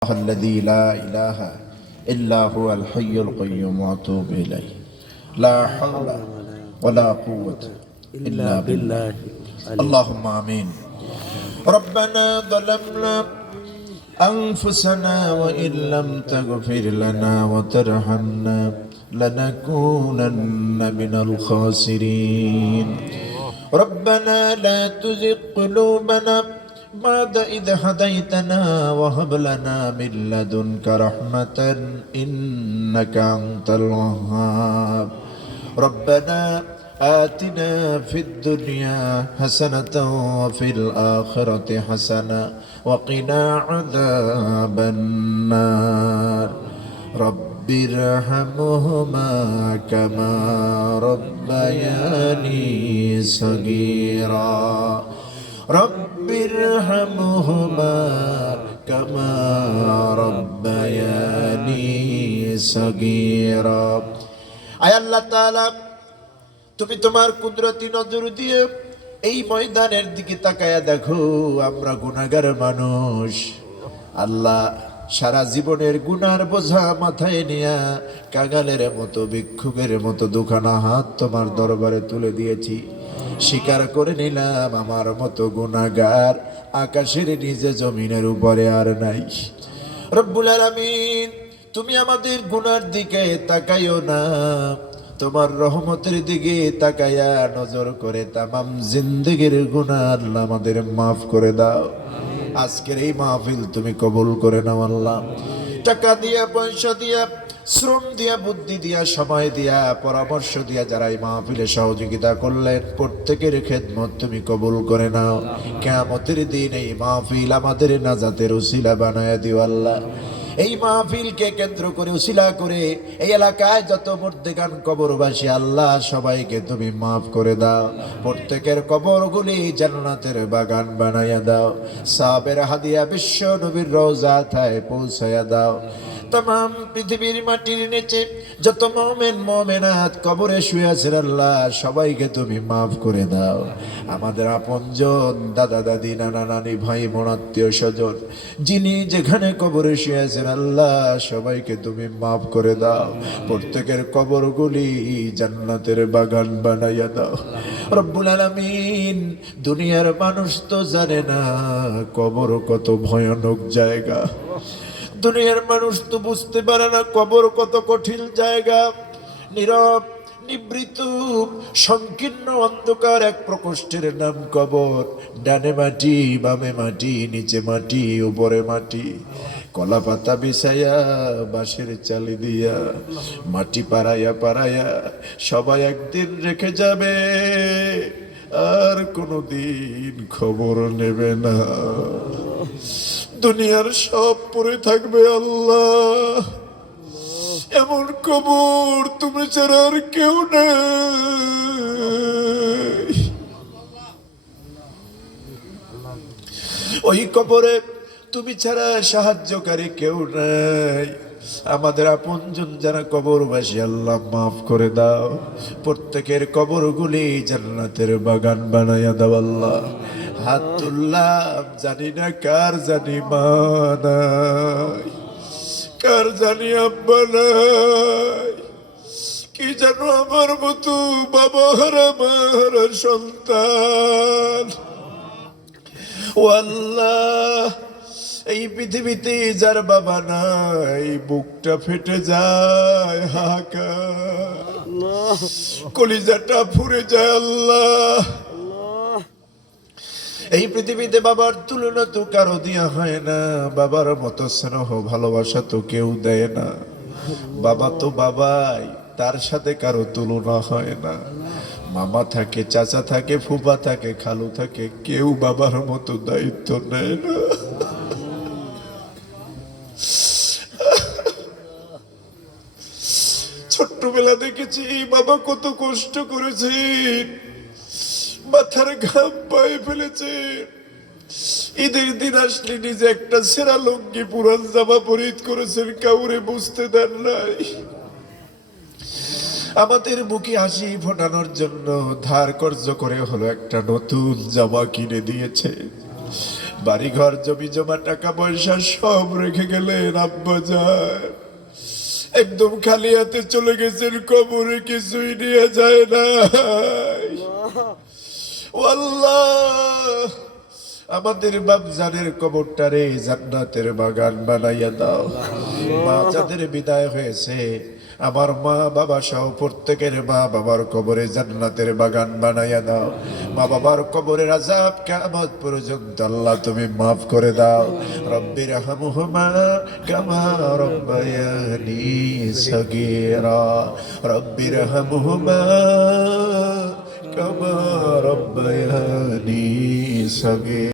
الله الذي لا إله إلا هو الحي القيوم وأتوب إليه لا حول ولا قوة إلا بالله اللهم آمين ربنا ظلمنا أنفسنا وإن لم تغفر لنا وترحمنا لنكونن من الخاسرين ربنا لا تزغ قلوبنا بعد إذ هديتنا وهب لنا من لدنك رحمة إنك أنت الوهاب. ربنا آتنا في الدنيا حسنة وفي الآخرة حسنة وقنا عذاب النار. رب ارحمهما كما ربياني صغيرا. রব্বির হামহুমা কামা রব্বায়ানি সগীরা। আয় আল্লাহ তাআলা, তুমি তোমার কুদরতি নজর দিয়ে এই ময়দানের দিকে তাকায়া দেখো, আমরা গুণাগার মানুষ। আল্লাহ সারা জীবনের গুনার বোঝা মাথায় নিয়া কাগালের মতো, ভিক্ষুকের মতো দুখানা হাত তোমার দরবারে তুলে দিয়েছি। স্বীকার করে নিলাম আমার মতো গুনাগার আকাশের নিজে জমিনের উপরে আর নাই। রব্বুল আলামিন, তুমি আমাদের গুনার দিকে তাকাইও না। তোমার রহমতের দিকে তাকাইয়া নজর করে তামাম জিন্দগির আল্লাহ আমাদের মাফ করে দাও। আজকের এই মাহফিল তুমি কবুল করে নাও আল্লাহ। টাকা দিয়া, পয়সা দিয়া শ্রম দিয়া, বুদ্ধি দিয়া, সময় দিয়া, পরামর্শ দিয়া যারা এই মাহফিলে সহযোগিতা করলেন, প্রত্যেকের খেদমত তুমি কবুল করে নাও। কেমতের দিন এই মাহফিল আমাদের নাজাতের উসিলা বানায় দিও আল্লাহ। এই মাহফিলকে কেন্দ্র করে উশিলা করে এই এলাকায় যত মর্দেগান কবরবাসী, আল্লাহ সবাইকে তুমি মাফ করে দাও। প্রত্যেকের কবরগুলি জান্নাতের বাগান বানাইয়া দাও। সাবের হাদিয়া বিশ্ব নবীর রোজা থায় পৌঁছাইয়া দাও। তাম পৃথিবীর মাটির নিচে, যত মোমেন মোমেনাত কবরে শুয়ে আছেন আল্লাহ, সবাইকে তুমি মাফ করে দাও। আমাদের আপনজন, দাদা, দাদি, নানা, নানি, ভাই, বোন, আত্মীয় স্বজন, যিনি যেখানে কবরে শুয়ে আছেন আল্লাহ, সবাইকে তুমি মাফ করে দাও। প্রত্যেকের কবরগুলি জান্নাতের বাগান বানাইয়া দাও। রব্বুল আলামিন, দুনিয়ার মানুষ তো জানে না, কবর কত ভয়ানক জায়গা। দুনিয়ার মানুষ তো বুঝতে পারে না কবর কত কঠিন জায়গা। নীরব, নিবৃত, সংকীর্ণ অন্ধকার এক প্রকোষ্ঠের নাম কবর। ডানে মাটি, বামে মাটি, নিচে মাটি, উপরে মাটি। কলা পাতা বিছাইয়া বাঁশের চালি দিয়া, মাটি পাড়াইয়া পাড়াইয়া সবাই একদিন রেখে যাবে। আর কোনোদিন খবর নেবে না। দুনিয়ার সব পরে থাকবে আল্লাহ। এমন কবর তুমি ছাড়া আর কেউ নেই। ওই কবরে তুমি ছাড়া সাহায্যকারী কেউ নাই। আমাদের আপনজন যারা কবরবাসী, আল্লাহ মাফ করে দাও। প্রত্যেকের কবরগুলি জান্নাতের বাগান বানাইয়া দাও আল্লাহ। হাত তুললাম জানি না কার জানি মা নাই কার জানি আব্বা নাই। কি জানো আমার মতো বাবা হারা মা সন্তান? ও আল্লাহ এই পৃথিবীতে যার বাবা নাই বুকটা ফেটে যায় হাহাকার। কলিজাটা ফুরে যায় আল্লাহ। এই পৃথিবীতে বাবার তুলনা তো কারও দিয়া হয় না। বাবার মতো স্নেহ, ভালোবাসা তো কেউ দেয় না। বাবা তো বাবাই, তার সাথে কারও তুলনা হয় না। মামা থাকে, চাচা থাকে ফুপা থাকে, খালু থাকে, কেউ বাবার মতো দায়িত্ব নেয় না। ছোট্টবেলা দেখেছি, বাবা কত কষ্ট করেছে মাথার ঘাম পায়ে ফেলেছে। ঈদের দিন আসলে নিজে একটা সেরা লঙ্গি, পুরান জামা পরিত করেছেন, কাউরে বুঝতে দেন নাই। আমাদের বুকে হাসি ফোটানোর জন্য ধার কর্য করে হলো একটা নতুন জামা কিনে দিয়েছে। বাড়িঘর, জমি জমা, টাকা পয়সা সব রেখে গেলেন আব্বা যায় একদম খালি হাতে চলে গেছেন, কবরে কিছুই নিয়ে যায় না আল্লাহ আমাদের বাপজানের কবরটারে জান্নাতের বাগান বানাইয়া দাও। মা যাদের বিদায় হয়েছে। আমার মা বাবা সহ প্রত্যেকের মা বাবার কবরে জান্নাতের বাগান বানাইয়া দাও। মা বাবার কবরের আজাব কামত পর্যন্ত আল্লাহ তুমি মাফ করে দাও। রব্বির হামুহমা কামা রব্বায়ানি সগীরা। রব্বির হামুহমা কামা রব্বায়ানি সগীরা